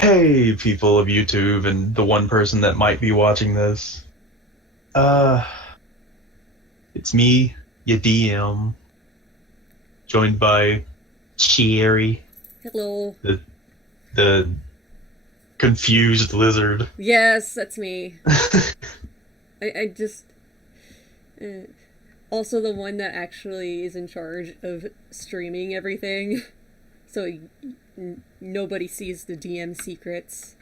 Hey, people of YouTube and the one person that might be watching this. Uh, it's me, your DM, joined by Cherry, Hello. the the confused lizard. Yes, that's me. I just. Uh, Also, the one that actually is in charge of streaming everything. So nobody sees the DM secrets.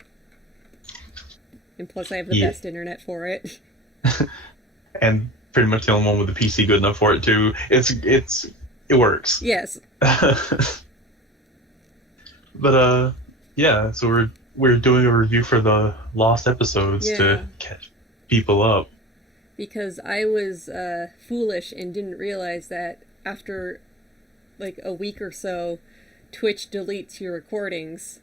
And plus, I have the Yeah, best internet for it. and pretty much the only one with a PC good enough for it too. It works. Yes. But yeah. So we're doing a review for the lost episodes to Yeah. catch people up. Because I was foolish and didn't realize that after like a week or so, Twitch deletes your recordings.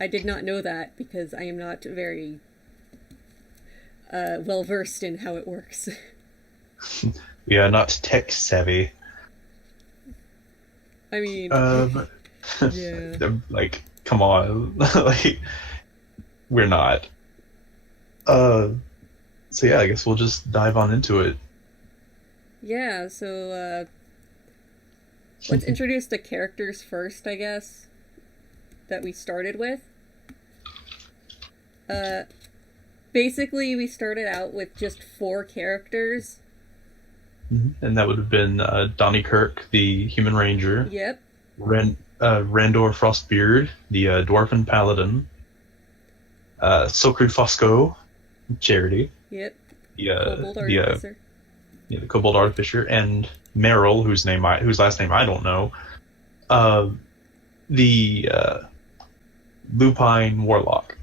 I did not know that because I am not very well versed in how it works. We are not tech savvy. I mean, Um, yeah. like, come on, like, we're not. Uh, so yeah, I guess we'll just dive on into it. Yeah, so let's introduce the characters first, I guess, that we started with. Uh, Basically, we started out with just four characters. And that would have been Donnie Kirk, the Human Ranger, Yep, Randor Frostbeard, the Dwarfen Paladin, Silkrid Fosco, Charity, yep. the Kobold Artificer. yeah, the Kobold Artificer, and Meryl, whose last name I don't know, uh, the Lupine Warlock.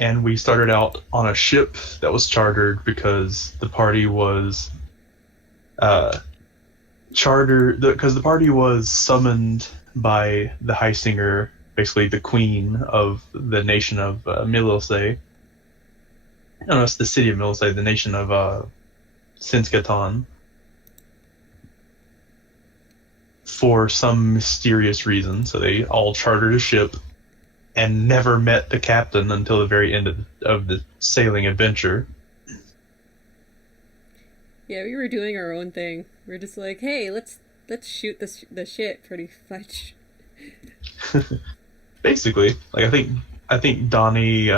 And we started out on a ship that was chartered because the party was because the party was summoned by the High Singer, basically the queen of the nation of Mililse. No, it's the city of Mililse, the nation of Sinskatan, for some mysterious reason. So they all chartered a ship and never met the captain until the very end of the sailing adventure. Yeah, we were doing our own thing. We are just like, hey, let's shoot the shit pretty much. Basically, like I think Donnie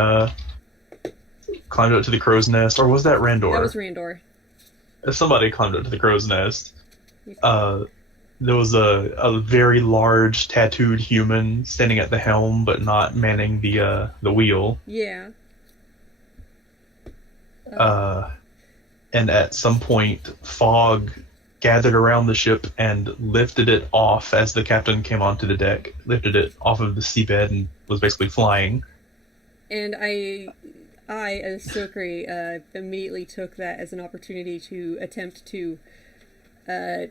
climbed up to the crow's nest, or was that That was Randor? Randor. Somebody climbed up to the crow's nest. Uh, there was a very large tattooed human standing at the helm, but not manning the wheel. Yeah. Uh, Uh, and at some point, fog gathered around the ship and lifted it off as the captain came onto the deck, lifted it off of the seabed and was basically flying. and as Sokri, immediately took that as an opportunity to attempt to uh,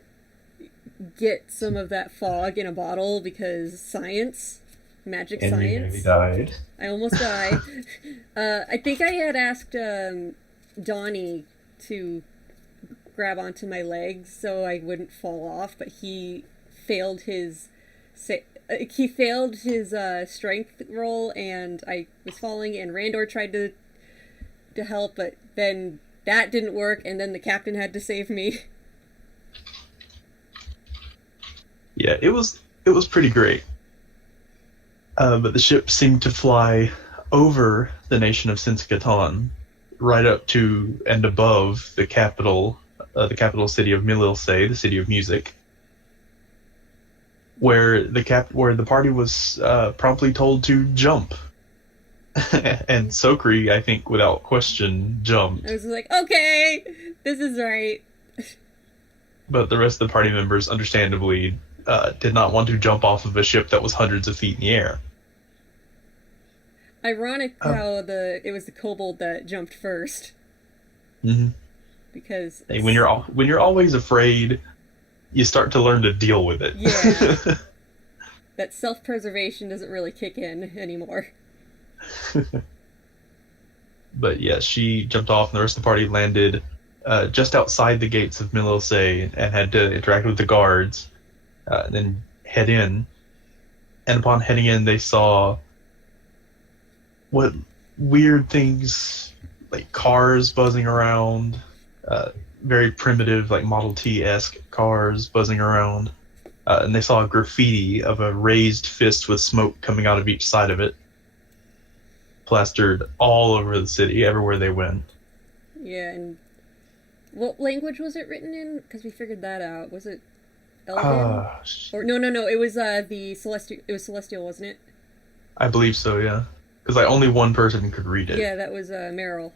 get some of that fog in a bottle because science, magic And you nearly science. died. I almost died. I think I had asked Donnie to grab onto my legs so I wouldn't fall off, but he failed his strength roll, and I was falling. And Randor tried to help, but then that didn't work, and then the captain had to save me. Yeah, it was pretty great. But the ship seemed to fly over the nation of Sinskatan, right up to and above the capital city of Mililse, the city of music, where the party was promptly told to jump. And Sokri, I think, without question, I jumped. was like, okay, this is right. But the rest of the party members, understandably, did not want to jump off of a ship that was hundreds of feet in the air. Ironic Oh. how it was the kobold that jumped first Mhm. because Hey, when you're always afraid, you start to learn to deal with yeah, it. that self preservation doesn't really kick in anymore. But yeah, she jumped off, and the rest of the party landed just outside the gates of Mililse and had to interact with the guards, and then head in. And upon heading in, they saw what weird things, like cars buzzing around, uh, very primitive, like Model T esque cars buzzing around. And they saw a graffiti of a raised fist with smoke coming out of each side of it, plastered all over the city, everywhere they went. Yeah, and what language was it written in? Because we figured that out. Was it Elven? Uh, Or no, no, no. It was the Celestial. It was Celestial, wasn't it? I believe so, yeah. Because like only one person could read it. Yeah, that was Meryl.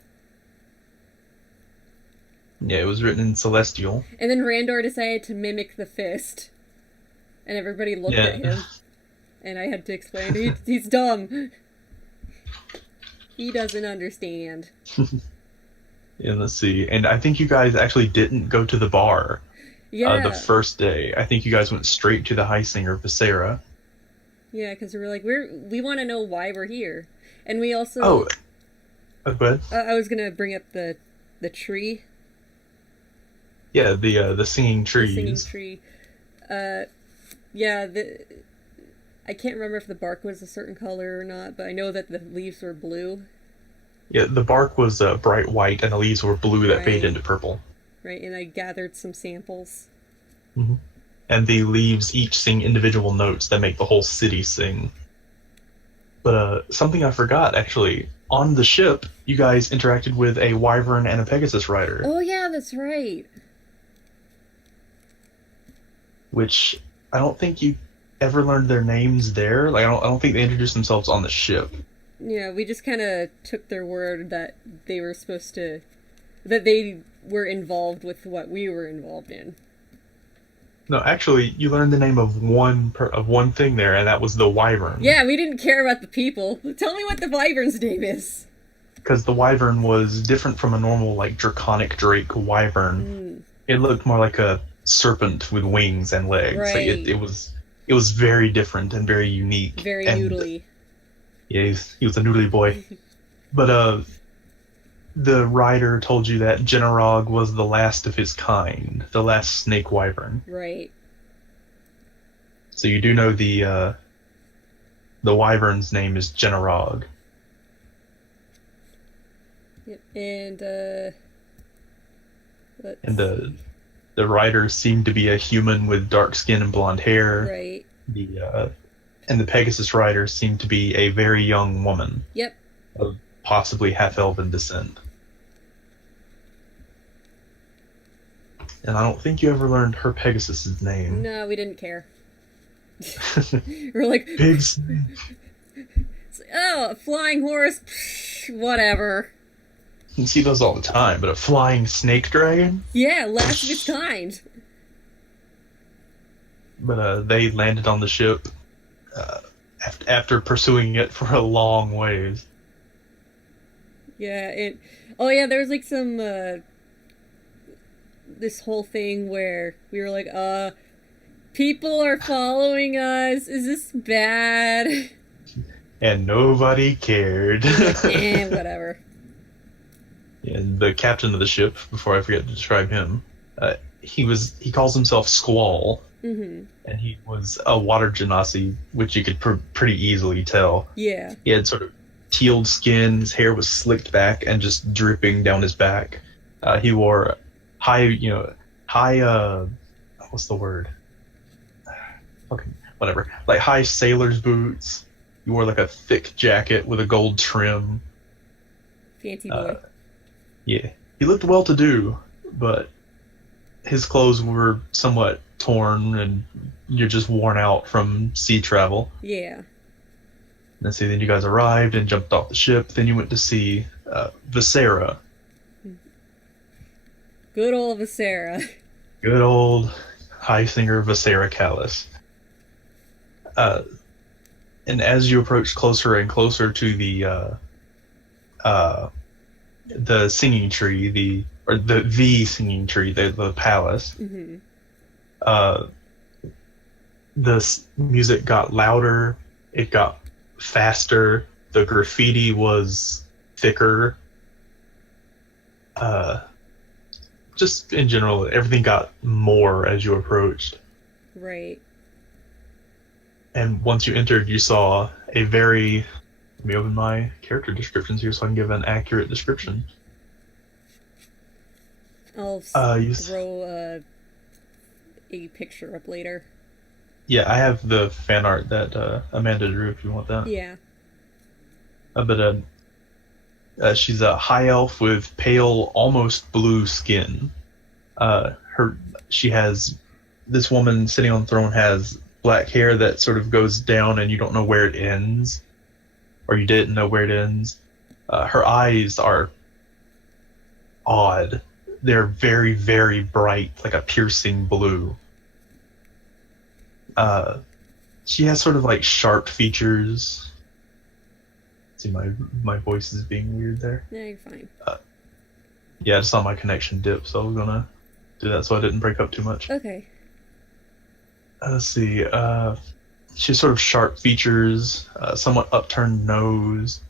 Yeah, it was written in Celestial. And then Randor decided to mimic the fist, and everybody looked at Yeah, him, and I had to explain he's dumb. He doesn't understand. and let's see. And I think you guys actually didn't go to the bar the Yeah, first day. I think you guys went straight to the high singer, Visera. yeah, because we were like we want to know why we're here, and we also Oh, but I was gonna bring up the tree, yeah, the singing the singing trees. tree. Uh, yeah, the I can't remember if the bark was a certain color or not, but I know that the leaves were blue. Yeah, the bark was bright white, and the leaves were blue that faded Right, into purple. right, and I gathered some samples. Hmm. And the leaves each sing individual notes that make the whole city sing. But something I forgot actually. On the ship, you guys interacted with a wyvern and a Pegasus rider, Oh yeah, that's right. which I don't think you ever learned their names there. Like I don't think they introduced themselves on the ship. Yeah, we just kind of took their word that they were supposed to, that they were involved with what we were involved in. No, actually, you learned the name of one thing there, and that was the wyvern. Yeah, we didn't care about the people. Tell me what the wyvern's name is. Because the wyvern was different from a normal like draconic drake wyvern. Mm, It looked more like a serpent with wings and legs. Like right. it was very different and very unique. Very And noodly. yeah, he was a noodly boy. But the writer told you that Generog was the last of his kind, the last snake wyvern. Right. So you do know the wyvern's name is Generog. Yep. And And let's the writer seemed to be a human with dark skin and blonde hair. right. The and the Pegasus rider seemed to be a very young woman Yep. of possibly half elven descent. And I don't think you ever learned her Pegasus's name. No, we didn't care. We're like, Pigs. oh, a flying horse. Psh, whatever. You see those all the time, but a flying snake dragon? Yeah, last of its kind. But they landed on the ship after pursuing it for a long ways. Yeah, it. Oh yeah, there was like some this whole thing where we were like, people are following us. Is this bad? And nobody cared. Like, whatever. And the captain of the ship, before I forget to describe him, he calls himself Squall, Mm-hmm. and he was a water genasi, which you could pretty easily tell. Yeah. He had sort of tealed skin, his hair was slicked back and just dripping down his back. He wore high, what's the word? Okay, whatever. Like high sailor's boots. He wore like a thick jacket with a gold trim. Fancy boy. Uh, yeah, he looked well to do, but his clothes were somewhat torn and you're just worn out from sea travel. Yeah. And so then you guys arrived and jumped off the ship. Then you went to see Visera. Good old Visera. Good old high singer Visera Callis. And as you approach closer and closer to the singing tree, the singing tree, the palace, Mm-hmm. uh, the music got louder. It got faster. The graffiti was thicker. Just in general, everything got more as you approached. Right. And once you entered, you saw a very. Let me open my character descriptions here so I can give an accurate description. I'll You, throw a picture up later. yeah, I have the fan art that Amanda drew if you want that. Yeah. But she's a high elf with pale, almost blue skin. Her she has this woman sitting on the throne has black hair that sort of goes down and you don't know where it ends, or you didn't know where it ends. Her eyes are odd. They're very, very bright, like a piercing blue. Uh, she has sort of like sharp features. See, my voice is being weird there. Yeah, you're fine. Yeah, I just saw my connection dip, so I was gonna do that so I didn't break up too much. Okay. Let's see. She has sort of sharp features, somewhat upturned nose.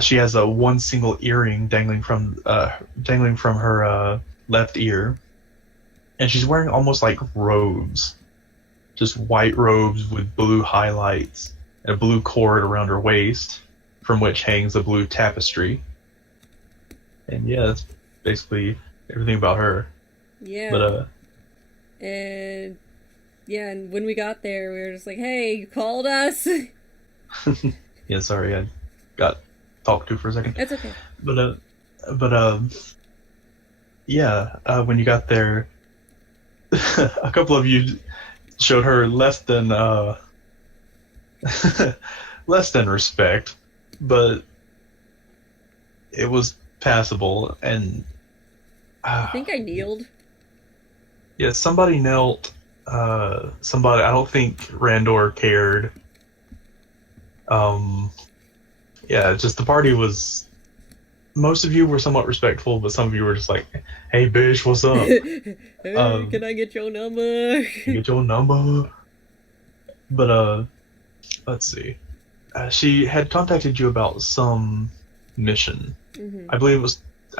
She has a one single earring dangling from her left ear, and she's wearing almost like robes, just white robes with blue highlights and a blue cord around her waist, from which hangs a blue tapestry. And yeah, that's basically everything about her. Yeah. But And yeah, and when we got there, we were just like, "Hey, you called us." yeah, sorry, I got talked to for a second. That's okay. But yeah, when you got there, a couple of you showed her less than less than respect, but it was passable. And I think I kneeled. yeah, somebody knelt. Somebody, I don't think Randor cared. Yeah, just the party was. Most of you were somewhat respectful, but some of you were just like, "Hey, bitch, what's up? Hey, can I get your number? Get your number." But let's see. She had contacted you about some mission. Mm-hmm. I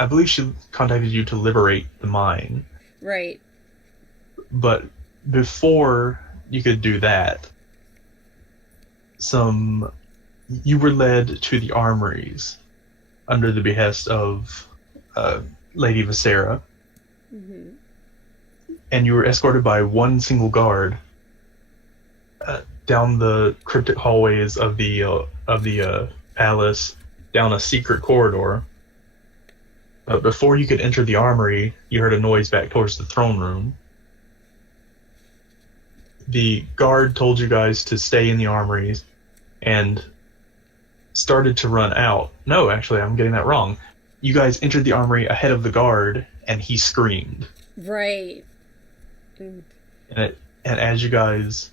believe she contacted you to liberate the mine. Right. But before you could do that, you were led to the armories under the behest of Lady Visera, Mm-hmm. and you were escorted by one single guard down the cryptic hallways of the palace, down a secret corridor. But before you could enter the armory, you heard a noise back towards the throne room. The guard told you guys to stay in the armories and started to run out. No, actually, I'm getting that wrong. You guys entered the armory ahead of the guard, and he screamed. Right. And as you guys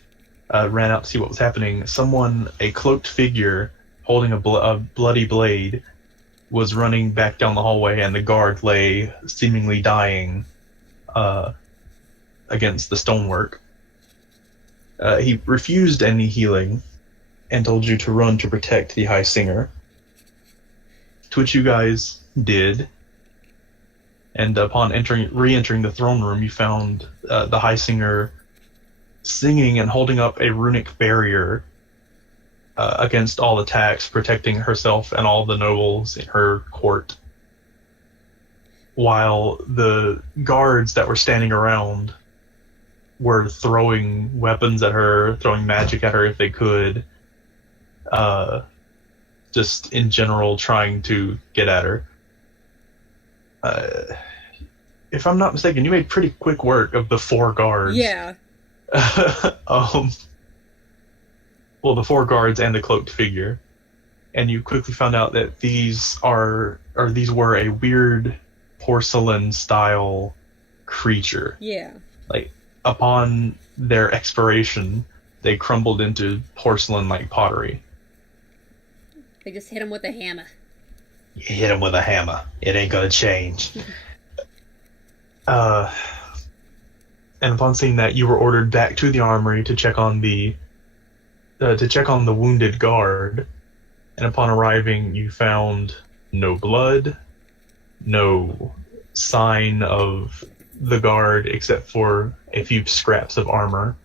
ran out to see what was happening, a cloaked figure holding a bloody blade, was running back down the hallway, and the guard lay seemingly dying against the stonework. He refused any healing and told you to run to protect the High Singer, to which you guys did. And upon re-entering the throne room, you found the High Singer singing and holding up a runic barrier against all attacks, protecting herself and all the nobles in her court, while the guards that were standing around were throwing weapons at her, throwing magic at her if they could, just in general trying to get at her. If I'm not mistaken, you made pretty quick work of the 4 guards. Yeah. Well, the 4 guards and the cloaked figure, and you quickly found out that these were a weird porcelain style creature. Yeah. Like, upon their expiration, they crumbled into porcelain like pottery. I just hit him with a hammer. You hit him with a hammer. It ain't gonna change. And upon seeing that, you were ordered back to the armory to check on the wounded guard. And upon arriving, you found no blood, no sign of the guard except for a few scraps of armor.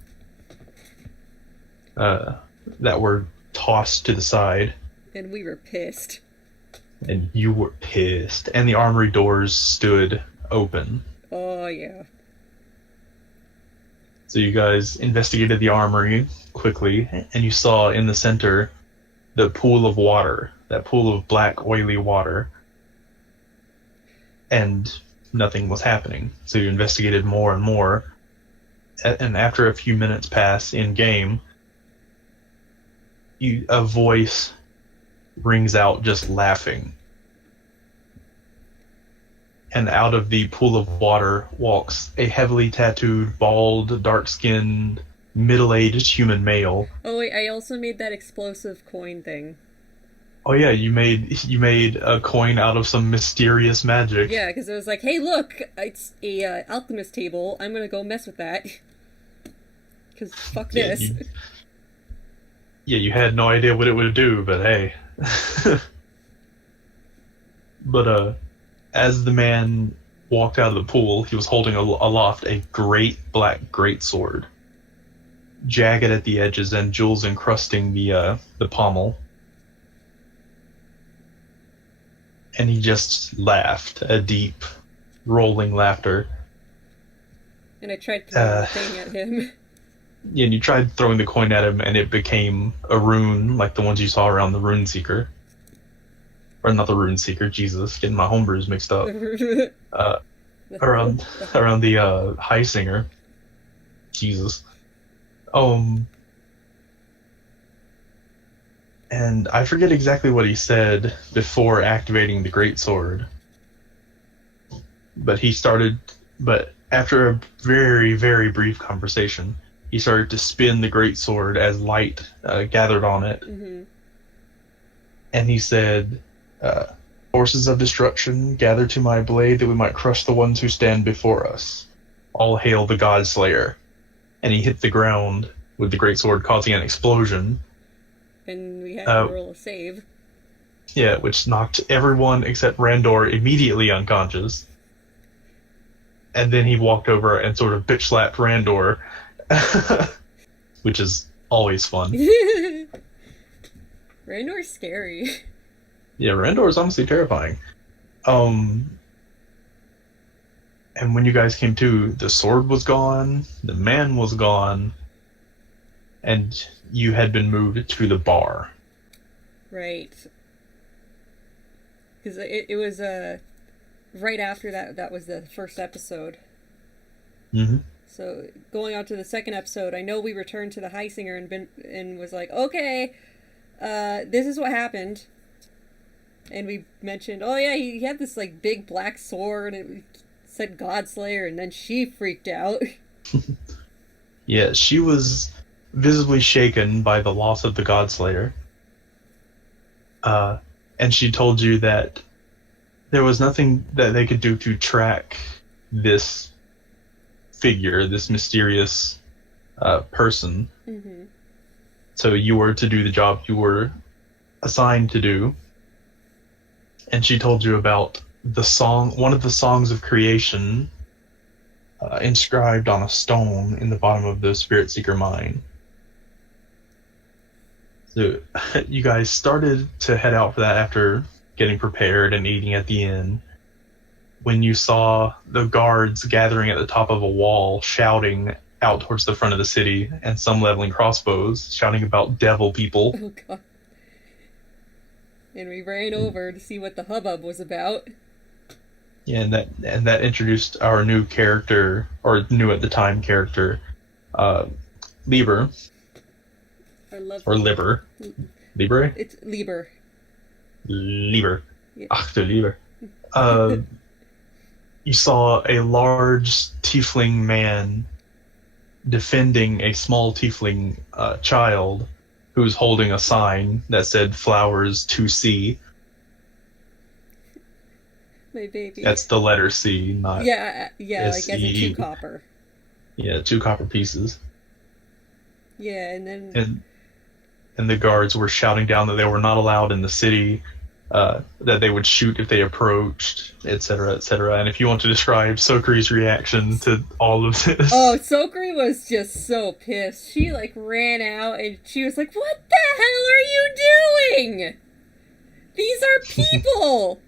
uh, that were tossed to the side, And we were pissed. and you were pissed. And the armory doors stood open. Oh, yeah. So you guys investigated the armory quickly, and you saw in the center the pool of water, that pool of black, oily water, and nothing was happening. So you investigated more and more, and after a few minutes pass in game, a voice rings out just laughing. And out of the pool of water walks a heavily tattooed, bald, dark-skinned, middle-aged human male. Oh, wait, I also made that explosive coin thing. Oh yeah, you made a coin out of some mysterious magic. Yeah, because it was like, hey, look, it's a alchemist table. I'm gonna go mess with that. Because fuck Yeah, this. you had no idea what it would do, but hey. But as the man walked out of the pool, he was holding aloft a great black greatsword, jagged at the edges and jewels encrusting the pommel. And he just laughed, a deep, rolling laughter. And I tried throwing Uh, the thing at him. Yeah, and you tried throwing the coin at him, and it became a rune, like the ones you saw around the Rune Seeker. Or not the Rune Seeker, Jesus, getting my homebrews mixed up. Uh, around around the High Singer, Jesus. Um, and I forget exactly what he said before activating the greatsword. But after a very, very brief conversation, he started to spin the greatsword as light gathered on it. Mm-hmm. And he said, "Forces of destruction, gather to my blade that we might crush the ones who stand before us. All hail the God Slayer." And he hit the ground with the greatsword, causing an explosion. And we had Uh, to roll a save. Yeah, which knocked everyone except Randor immediately unconscious. And then he walked over and sort of bitch slapped Randor, which is always fun. Randor's scary. Yeah, Randor is honestly terrifying. Um, and when you guys came to, the sword was gone, the man was gone, and you had been moved to the bar. Right. Because it was right after that was the first episode. Mm-hmm. So going on to the second episode, I know we returned to the High Singer and was like, okay, this is what happened. And we mentioned, oh yeah, he had this like big black sword, and it said Godslayer, and then she freaked out. Yeah, she was visibly shaken by the loss of the Godslayer. And she told you that there was nothing that they could do to track this figure, this mysterious person. Mm-hmm. So you were to do the job you were assigned to do. And she told you about one of the songs of creation inscribed on a stone in the bottom of the Spirit Seeker mine. So you guys started to head out for that after getting prepared and eating at the inn, when you saw the guards gathering at the top of a wall shouting out towards the front of the city, and some leveling crossbows shouting about devil people. Oh god. And we ran over to see what the hubbub was about. Yeah, and that introduced our new character, or new at the time character, Lieber, I love or Liber. Libre? It's Lieber. Lieber. Yeah. Ach, du Lieber. You saw a large tiefling man defending a small tiefling child who was holding a sign that said "Flowers to See." My baby. That's the letter C, not yeah, like as in S-E-E. 2 copper. Yeah, 2 copper pieces. Yeah, and then And the guards were shouting down that they were not allowed in the city that they would shoot if they approached, etc., etc. And if you want to describe Sokri's reaction to all of this, Oh, Sokri was just so pissed. She like ran out and she was like, "What the hell are you doing? These are people!"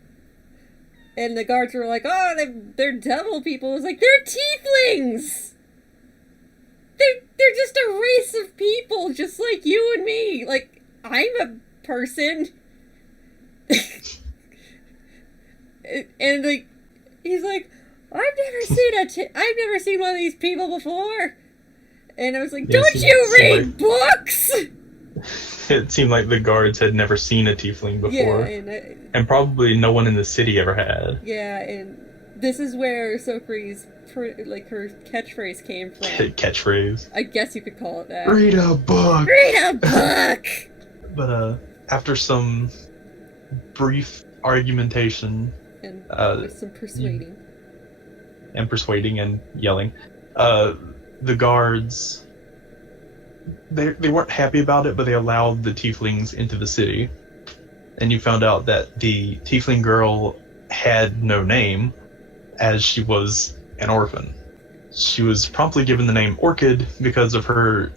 And the guards were like, "Oh, they're devil people." It was like, "They're tieflings! They're just a race of people, just like you and me. Like, I'm a person." And like, he's like, I've never seen one of these people before. And I was like, don't you read books? It seemed like the guards had never seen a tiefling before. Yeah, and probably no one in the city ever had. Yeah, and this is where Sokri's her catchphrase came from. Catchphrase. I guess you could call it that. Read a book. Read a book. But after some brief argumentation and with some persuading and yelling, the guards they weren't happy about it, but they allowed the tieflings into the city. And you found out that the tiefling girl had no name, as she was an orphan. She was promptly given the name Orchid because of her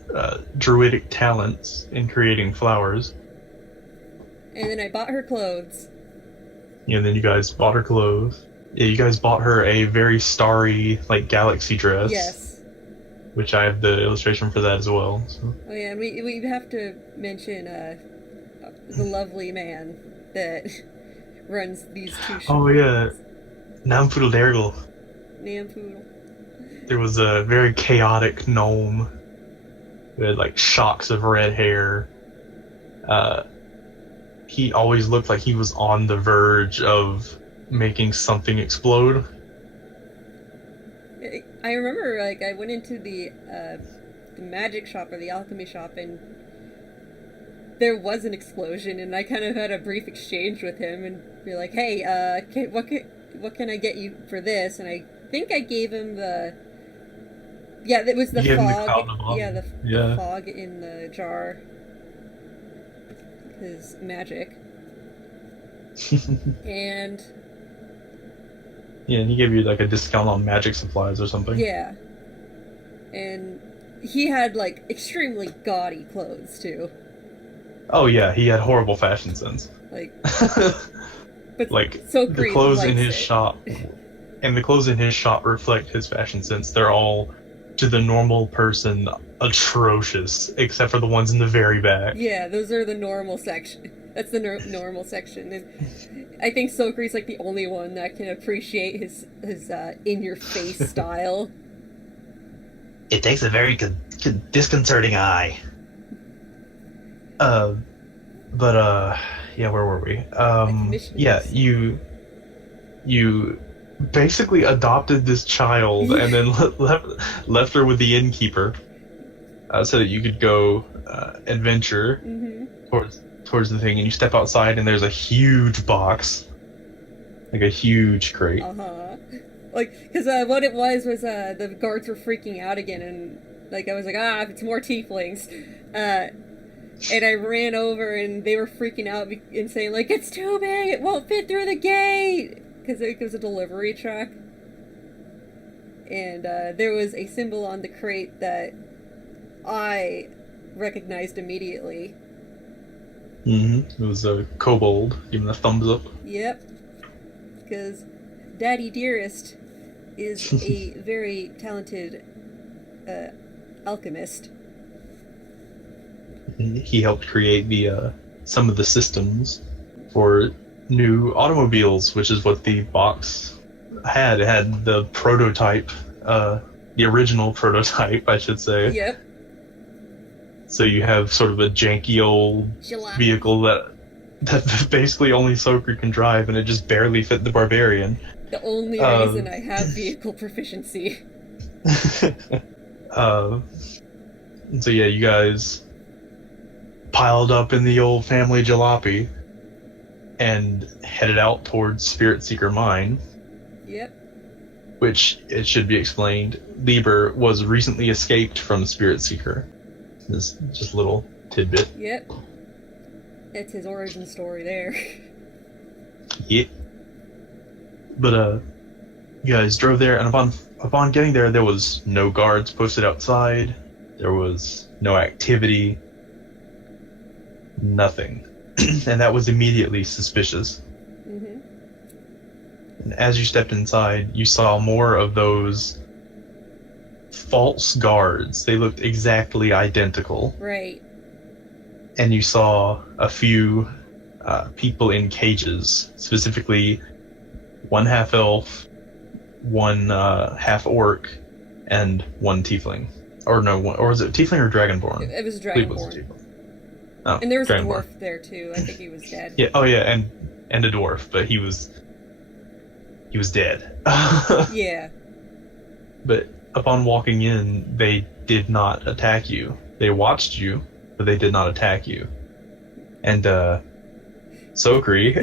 druidic talents in creating flowers. And then I bought her clothes. Yeah, and then you guys bought her clothes. Yeah, you guys bought her a very starry, like, galaxy dress. Yes. Which I have the illustration for that as well. So. Oh yeah, and we have to mention the lovely man that runs these two shows. Oh yeah, Nampoodle Dergle. Nampoodle. There was a very chaotic gnome who had like shocks of red hair. He always looked like he was on the verge of making something explode. I remember, like, I went into the magic shop or the alchemy shop, and there was an explosion, and I kind of had a brief exchange with him, and be like, "Hey, what can I get you for this?" And I think I gave him the it was the fog. The fog in the jar. His magic. And yeah, and he gave you like a discount on magic supplies or something. Yeah. And he had like extremely gaudy clothes too. Oh yeah, he had horrible fashion sense. Like but like so the clothes in his shop and the clothes in his shop reflect his fashion sense. They're all, to the normal person, atrocious, except for the ones in the very back. Yeah, those are the normal section. That's the normal section. And I think Sokri's like the only one that can appreciate his in-your-face style. It takes a very disconcerting eye. Yeah, where were we? Yeah, you basically adopted this child and then left her with the innkeeper, so that you could go adventure towards the thing. And you step outside and there's a huge box, like a huge crate. Like, because what it was the guards were freaking out again, and like I was like, it's more tieflings. And I ran over, and they were freaking out and saying, like, it's too big, it won't fit through the gate! Because it was a delivery truck. And there was a symbol on the crate that I recognized immediately. It was a kobold giving a thumbs up. Yep. Because Daddy Dearest is a very talented alchemist. He helped create the some of the systems for new automobiles, which is what the box had. It had the prototype, the original prototype, I should say. Yep. So you have sort of a janky old vehicle that basically only Sokri can drive, and it just barely fit the barbarian. The only reason I have vehicle proficiency. So yeah, you guys piled up in the old family jalopy and headed out towards Spirit Seeker Mine. Yep. Which, it should be explained, Lieber was recently escaped from Spirit Seeker. This just a little tidbit. Yep. It's his origin story there. Yeah. But you guys drove there, and upon getting there, there was no guards posted outside. There was no activity. Nothing. And that was immediately suspicious. Mm-hmm. And as you stepped inside, you saw more of those false guards. They looked exactly identical. Right. And you saw a few people in cages, specifically one half elf, one half orc, and one tiefling. Or no, or was it tiefling or dragonborn? It was I believe it was Dragonborn. tiefling. Oh, And there was a dragonborn. dwarf there too. I think he was dead. Yeah. Oh yeah, and a dwarf, but he was dead. Yeah. But upon walking in, they did not attack you. They watched you, but they did not attack you. And Sokri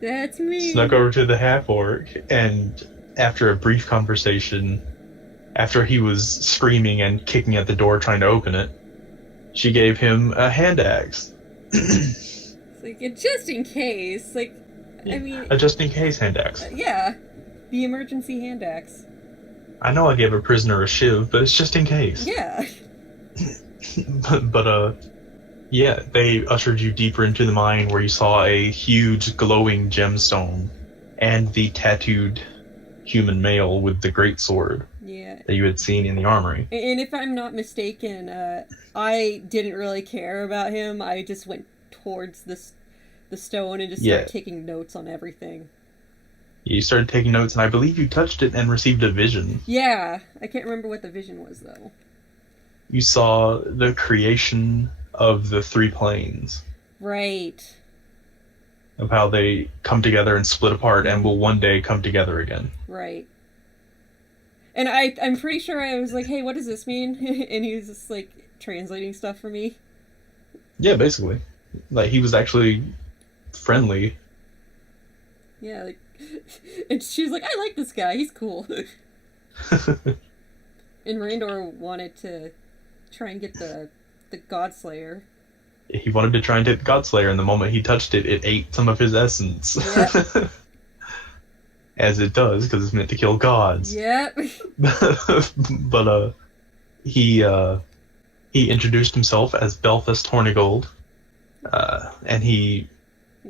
That's me. snuck over to the half orc, and after a brief conversation, after he was screaming and kicking at the door trying to open it, she gave him a hand axe. It's like, just in case. Like, I mean, A just in case hand axe. yeah. The emergency hand axe. I know I gave a prisoner a shiv, but it's just in case. Yeah. but yeah, they ushered you deeper into the mine where you saw a huge glowing gemstone and the tattooed human male with the great sword Yeah. that you had seen in the armory. And if I'm not mistaken, I didn't really care about him. I just went towards the stone and just started taking notes on everything. You started taking notes, and I believe you touched it and received a vision. Yeah. I can't remember what the vision was, though. You saw the creation of the three planes, Right. of how they come together and split apart and will one day come together again. Right. And I'm pretty sure I was like, hey, what does this mean? And he was just, like, translating stuff for me. Yeah, basically. Like, he was actually friendly. Yeah, like... And she was like, I like this guy, he's cool. And Randor wanted to try and get the Godslayer. He wanted to try and hit Godslayer, and the moment he touched it, it ate some of his essence. Yep. As it does, because it's meant to kill gods. Yep. But he introduced himself as Belfast Hornigold, and he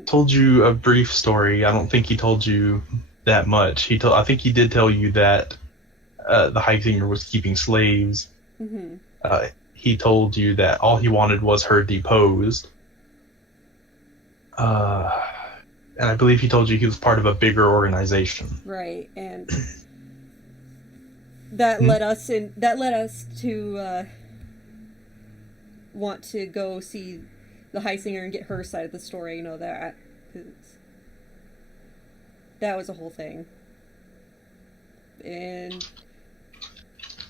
told you a brief story. I don't think he told you that much. I think he did tell you that the High Singer was keeping slaves. Mm-hmm. He told you that all he wanted was her deposed. And I believe he told you he was part of a bigger organization. Right, and that led us to want to go see the High Singer and get her side of the story. You know that, 'cause that was a whole thing. And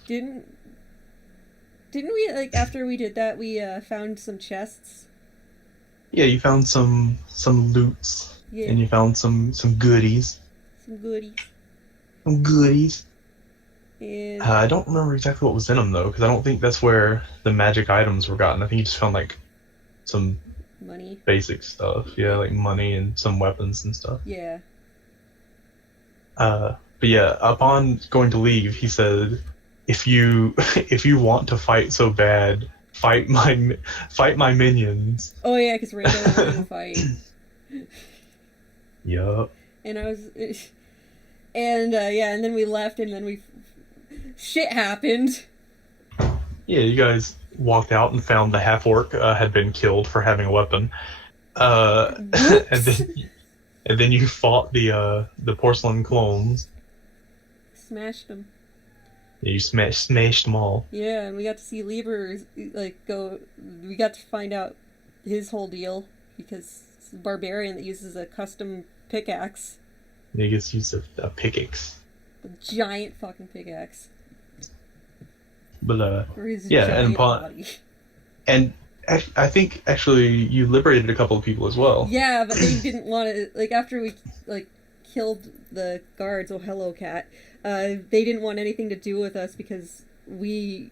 didn't we, like, after we did that, we found some chests? Yeah, you found some loots. Yeah. And you found some goodies. Some goodies. Some goodies. And I don't remember exactly what was in them, though, because I don't think that's where the magic items were gotten. I think you just found, like, some money. basic stuff. Yeah, like money and some weapons and stuff. Yeah. But yeah, upon going to leave, he said, if you want to fight so bad, fight my minions. Oh yeah, because Randall wanted to fight. Yup. And I was, and yeah, and then we left, and then shit happened. Yeah, you guys walked out and found the half orc had been killed for having a weapon. And then you fought the porcelain clones. Smashed them. Yeah, you smashed them all. Yeah, and we got to see Lieber, like, go. We got to find out his whole deal because it's a barbarian that uses a custom pickaxe. You just used a pickaxe. A giant fucking pickaxe. But For his yeah, giant body. and I think actually you liberated a couple of people as well. Yeah, but they didn't want to, like, after we, like, killed the guards, oh hello cat, they didn't want anything to do with us because I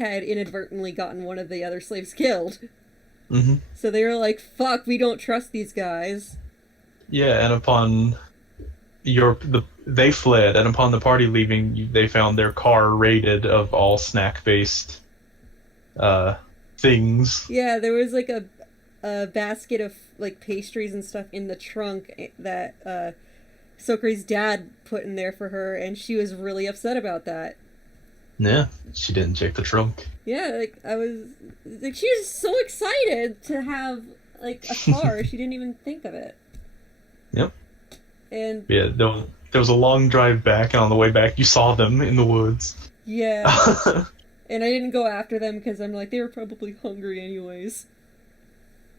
had inadvertently gotten one of the other slaves killed. Hmm. So they were like, "Fuck, we don't trust these guys." Yeah, and upon they fled, and upon the party leaving, they found their car raided of all snack-based uh, things. Yeah, there was like a basket of like pastries and stuff in the trunk that Sokri's dad put in there for her, and she was really upset about that. Yeah, she didn't check the trunk. Yeah, like I was like she was so excited to have like a car, she didn't even think of it. Yep. And Yeah, there was a long drive back, and on the way back, you saw them in the woods. yeah, and I didn't go after them because I'm like they were probably hungry anyways.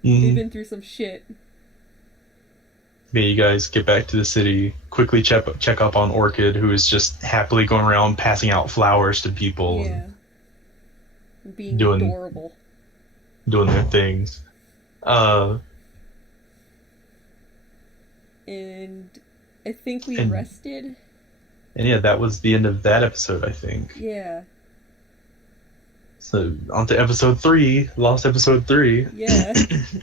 They've been through some shit. Yeah, you guys get back to the city, quickly check up on Orchid, who is just happily going around passing out flowers to people, Yeah, being doing- adorable. doing their things. And I think we And- rested. And yeah, that was the end of that episode, I think. Yeah, So on to episode 3, lost episode 3. yeah.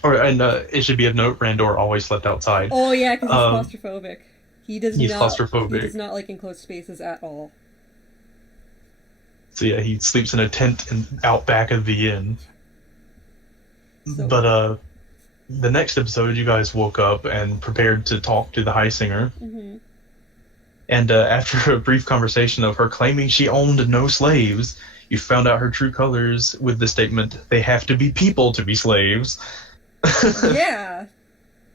And it should be of note, Randor always slept outside. Oh yeah, because he's claustrophobic. He's He's not. claustrophobic. He does not like enclosed spaces at all. So yeah, he sleeps in a tent out back of the inn. So, But the next episode, you guys woke up and prepared to talk to the High Singer. mhm. And after a brief conversation of her claiming she owned no slaves, you found out her true colors with the statement, "They have to be people to be slaves." Yeah,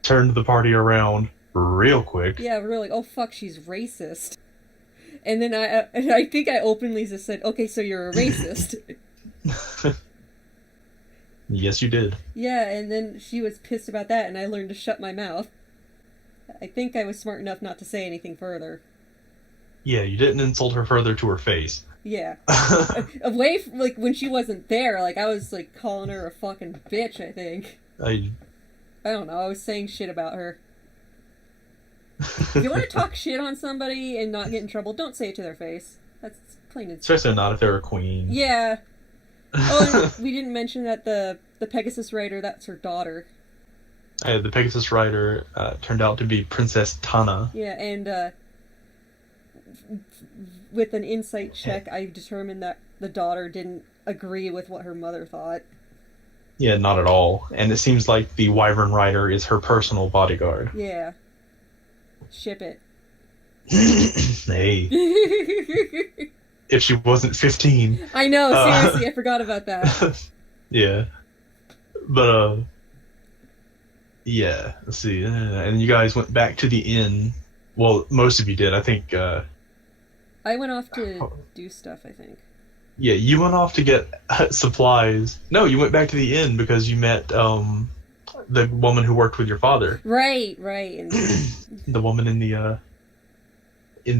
Turned the party around real quick. yeah. We're like, oh fuck, she's racist. And then I think I openly just said, okay, so you're a racist. Yes, you did. Yeah, and then she was pissed about that, and I learned to shut my mouth. I think I was smart enough not to say anything further. Yeah, you didn't insult her further to her face. Yeah. Away from, like, when she wasn't there, like, I was, like, calling her a fucking bitch, I think. I don't know, I was saying shit about her. If you want to talk shit on somebody and not get in trouble, don't say it to their face. That's plain and simple. Especially not if they're a queen. Yeah. Oh, and we didn't mention that the Pegasus Rider, that's her daughter. The Pegasus Rider turned out to be Princess Tana. Yeah, and with an insight check, I determined that the daughter didn't agree with what her mother thought. Yeah, not at all. And it seems like the Wyvern Rider is her personal bodyguard. Yeah. Ship it. Hey, if she wasn't 15. I know, seriously, I forgot about that. Yeah. But, yeah, let's see. And you guys went back to the inn. Well, most of you did. I think, I went off to do stuff, I think. yeah, you went off to get supplies. No, you went back to the inn because you met, the woman who worked with your father. Right. And The woman in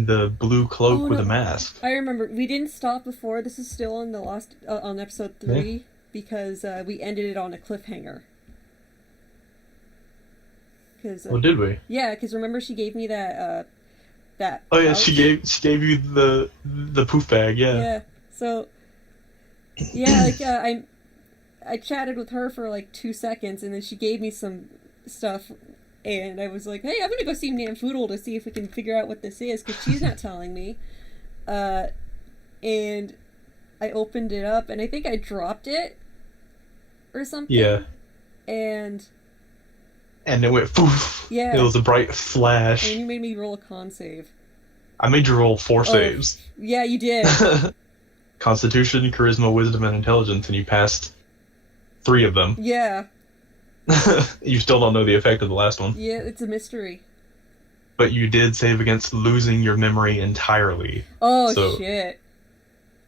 the blue cloak Oh, with no. a mask. I remember we didn't stop before. This is still on the last on episode 3 because we ended it on a cliffhanger. Cause, Oh, did we? yeah, because remember she gave me that that. Oh yeah, pouch? she gave you the poof bag. Yeah. Yeah. So. Yeah, like I chatted with her for like 2 seconds, and then she gave me some stuff, and I was like, "Hey, I'm gonna go see Namfoodle to see if we can figure out what this is," because she's not telling me. And I opened it up, and I think I dropped it, or something. Yeah. And And it went poof. Yeah. It was a bright flash. and you made me roll a con save. I made you roll 4 saves. Yeah, you did. Constitution, Charisma, Wisdom, and Intelligence, and you passed 3 of them. Yeah. You still don't know the effect of the last one. Yeah, it's a mystery. But you did save against losing your memory entirely. Oh, So- shit.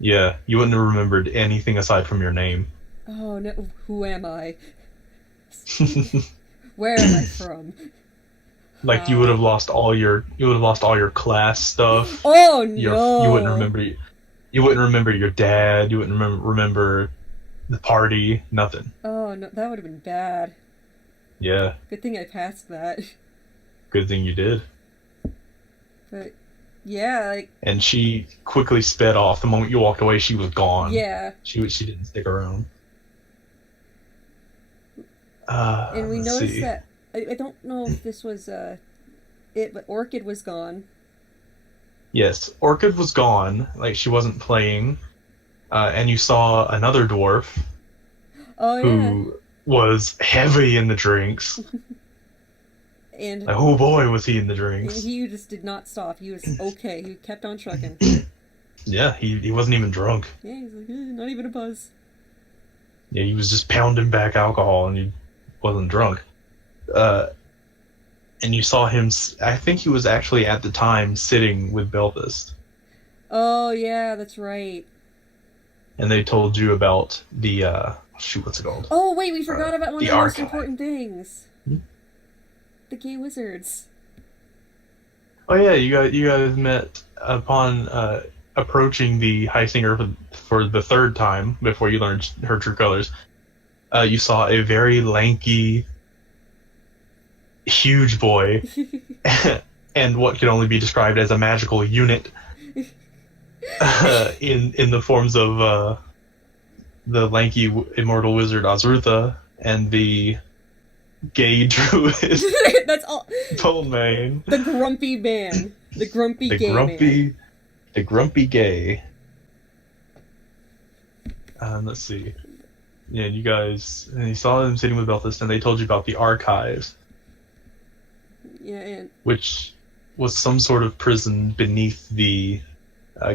Yeah, you wouldn't have remembered anything aside from your name. Oh, no. Who am I? Where am I from? Like you would have lost all your class stuff. Oh, no. You wouldn't remember your dad. You wouldn't remember the party. Nothing. Oh, no. That would have been bad. Yeah, Good thing I passed that. good thing you did. But, yeah, like, And she quickly sped off. The moment you walked away, she was gone. yeah. She didn't stick around. And we Let's noticed see. that I don't know if this was it, but Orchid was gone. Yes, Orchid was gone. Like she wasn't playing. And you saw another dwarf Oh yeah, who was heavy in the drinks. and Like, oh boy, was he in the and drinks. he just did not stop. He was okay. He kept on trucking. Yeah, he wasn't even drunk. Yeah, he's like, not even a buzz. Yeah, he was just pounding back alcohol and he wasn't drunk. Uh, and you saw him, I think he was actually at the time sitting with Belfast. Oh yeah, that's right. And they told you about the, shoot, what's it called? Oh wait, we forgot about one The of the most archive. important things. Hmm? The gay wizards. Oh yeah, you guys met upon approaching the High Singer for the third time before you learned her true colors. You saw a very lanky, huge boy, and what could only be described as a magical unit in the forms of the lanky immortal wizard Azrutha and the gay druid That's all. Tollmane. The grumpy man. The grumpy The gay grumpy, man. the grumpy gay. Let's see. Yeah, you guys, and you saw them sitting with Belfast, and they told you about the archives, Yeah, and which was some sort of prison beneath the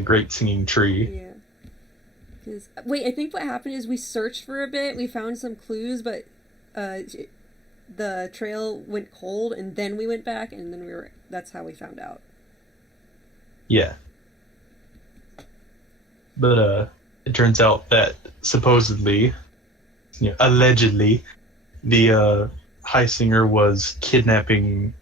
great singing tree. yeah. 'Cause, wait, I think what happened is we searched for a bit. We found some clues, but uh, the trail went cold, and then we went back, and then we were. That's how we found out. Yeah. But it turns out that supposedly, allegedly, the High Singer was kidnapping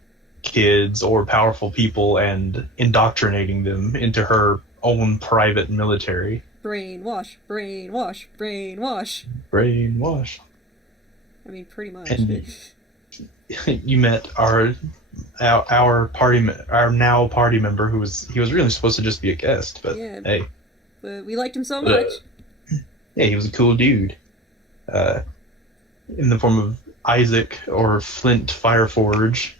kids or powerful people and indoctrinating them into her own private military. Brainwash, brainwash, brainwash. Brainwash. I mean, pretty much. And you met our now party member who was really supposed to just be a guest, but Yeah. hey, But we liked him so much. yeah, he was a cool dude. In the form of Isaac or Flint Fireforge,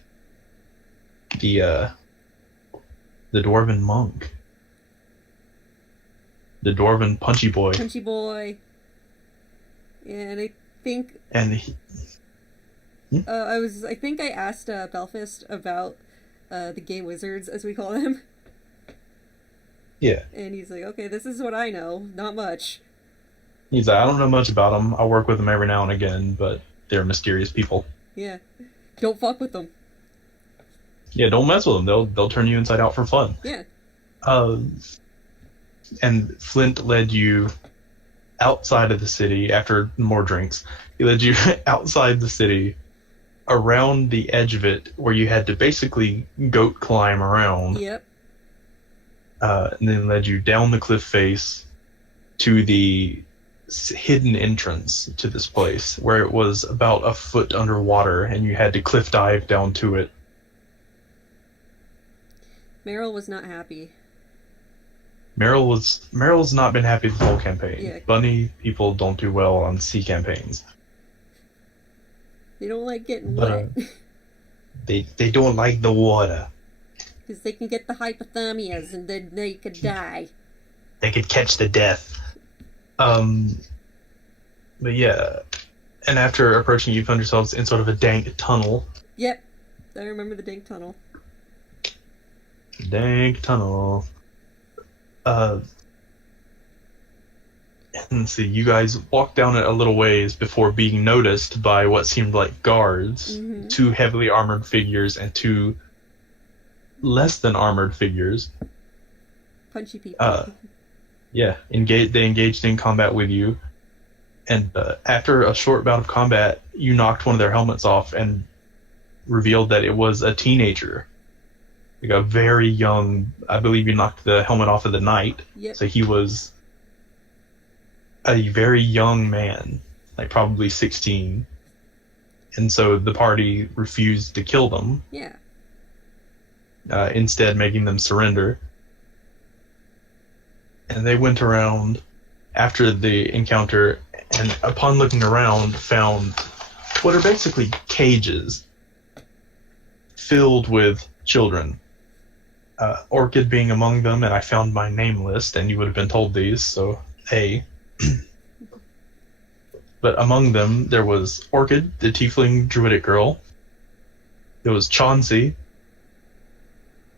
the dwarven monk, the dwarven punchy boy, Punchy boy. And I think and he, I think I asked Belfast about the gay wizards, as we call them, yeah, and he's like, "Okay, this is what I know. Not much." he's like, I don't know much about them. I work with them every now and again, but they're mysterious people. Yeah, don't fuck with them. Yeah, don't mess with them. They'll turn you inside out for fun. Yeah. And Flint led you outside of the city after more drinks. He led you outside the city, around the edge of it, where you had to basically goat climb around. Yep. And then led you down the cliff face to the hidden entrance to this place, where it was about a foot underwater, and you had to cliff dive down to it. Meryl was not happy. Meryl's not been happy the whole campaign. Yeah. Bunny people don't do well on sea campaigns. They don't like getting But, wet They don't like the water. because they can get the hypothermias and then they could die. They could catch the death. But yeah, and after approaching, you found yourselves in sort of a dank tunnel. Yep. I remember the dank tunnel. Dank tunnel. And let's see, you guys walked down it a little ways before being noticed by what seemed like guards. Mhm. Two heavily armored figures and two less than armored figures. Punchy people. Yeah, they engaged in combat with you. And after a short bout of combat, you knocked one of their helmets off and revealed that it was a teenager. Like a very young, I believe you knocked the helmet off of the knight. Yep. So he was a very young man, like probably 16. And so the party refused to kill them, Yeah. instead making them surrender. And they went around after the encounter, and upon looking around, found what are basically cages filled with children. Orchid being among them, and I found my name list, and you would have been told these, so A. But among them, there was Orchid, the tiefling druidic girl. There was Chauncey,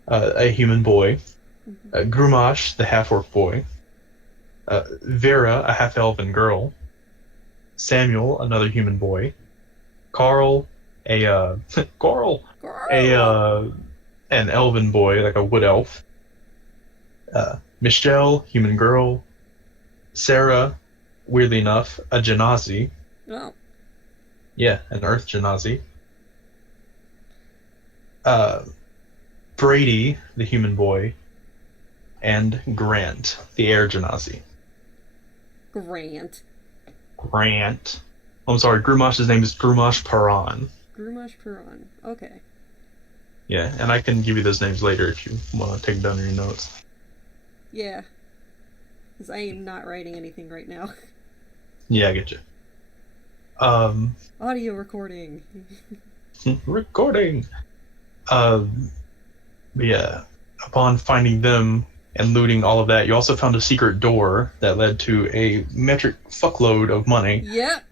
a human boy. Grumash, the half-orc boy. Vera, a half-elven girl. Samuel, another human boy. Carl, Carl, an elven boy, like a wood elf. Michelle, human girl. Sarah, weirdly enough, a Genasi. Oh. Yeah, an Earth Genasi. Brady, the human boy, and Grant, the air Genasi. Grant. I'm sorry, Grumash's name is Grumash Paran. Grumash Puran. Okay. Yeah, and I can give you those names later if you want to take down your notes. Yeah. Because I am not writing anything right now. Yeah, I get you. Audio recording. Recording. But yeah, upon finding them and looting all of that, you also found a secret door that led to a metric fuckload of money. Yep.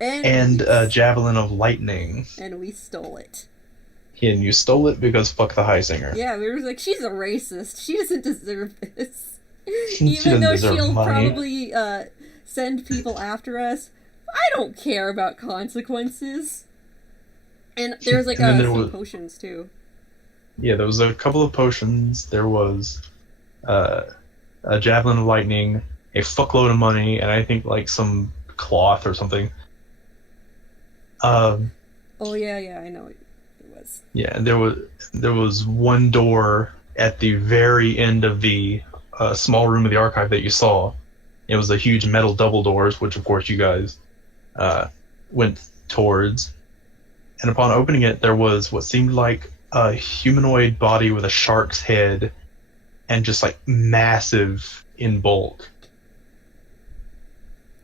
And a javelin of lightning. And we stole it. And you stole it because fuck the high singer. Yeah, we were like, she's a racist. She doesn't deserve this. She Even though she'll money. probably send people after us, I don't care about consequences. And there's like some potions too. Yeah, there was a couple of potions. There was a javelin of lightning, a fuckload of money, and I think like some cloth or something. Oh yeah, I know it was. Yeah, and there was one door at the very end of the small room of the archive that you saw. It was a huge metal double doors, which of course you guys went towards. And upon opening it, there was what seemed like a humanoid body with a shark's head and just like massive in bulk.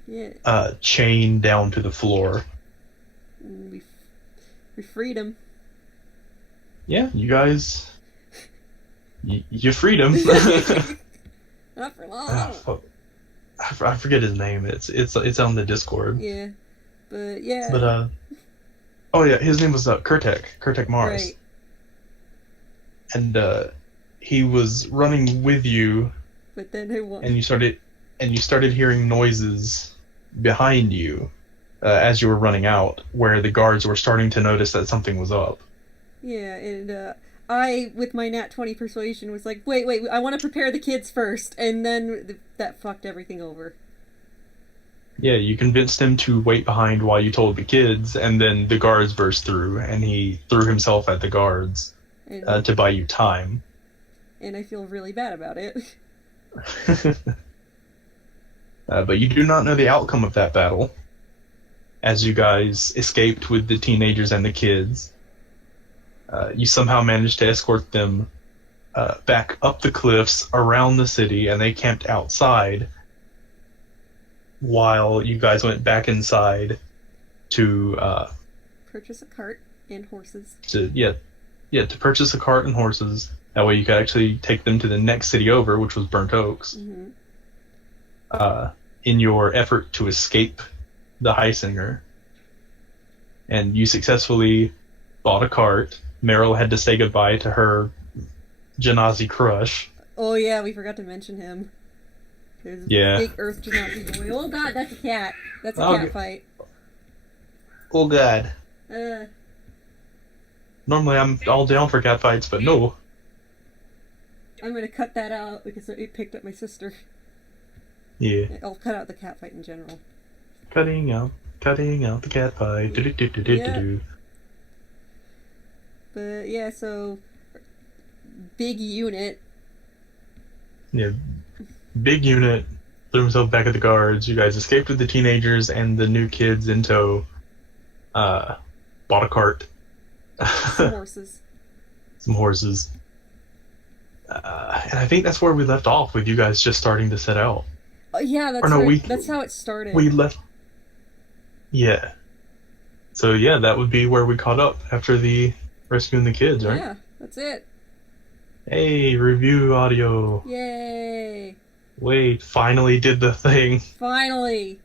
Yeah. Chained down to the floor. We freed him. Yeah, you guys, you freed him. Not for long. I forget his name. It's on the Discord. Yeah, but yeah. But oh yeah, his name was Kurtek Mars. Right. And he was running with you. But then I won. And you started hearing noises behind you as you were running out, where the guards were starting to notice that something was up. Yeah, and I, with my nat 20 persuasion, was like, wait, I want to prepare the kids first, and then that fucked everything over. Yeah, you convinced him to wait behind while you told the kids, and then the guards burst through, and he threw himself at the guards to buy you time. And I feel really bad about it. But you do not know the outcome of that battle, as you guys escaped with the teenagers and the kids. You somehow managed to escort them back up the cliffs around the city, and they camped outside while you guys went back inside to purchase a cart and horses. To purchase a cart and horses. That way you could actually take them to the next city over, which was Burnt Oaks. Mm-hmm. In your effort to escape the High Singer. And you successfully bought a cart. Meryl had to say goodbye to her Genasi crush. Oh yeah, we forgot to mention him. There's a big Earth Genasi boy. Oh god, that's a cat. That's a cat fight. Oh god. Normally I'm all down for cat fights, but no. I'm gonna cut that out because it picked up my sister. Yeah. I'll cut out the cat fight in general. Cutting out the cat fight. Yeah. But yeah, so big unit. Yeah, big unit threw himself back at the guards. You guys escaped with the teenagers and the new kids in tow. Bought a cart. Some horses. And I think that's where we left off, with you guys just starting to set out. Yeah, that's right. That's how it started. We left. Yeah. So yeah, that would be where we caught up after the rescuing the kids, right? Yeah, that's it. Hey, review audio. Yay! Wait, finally did the thing. Finally!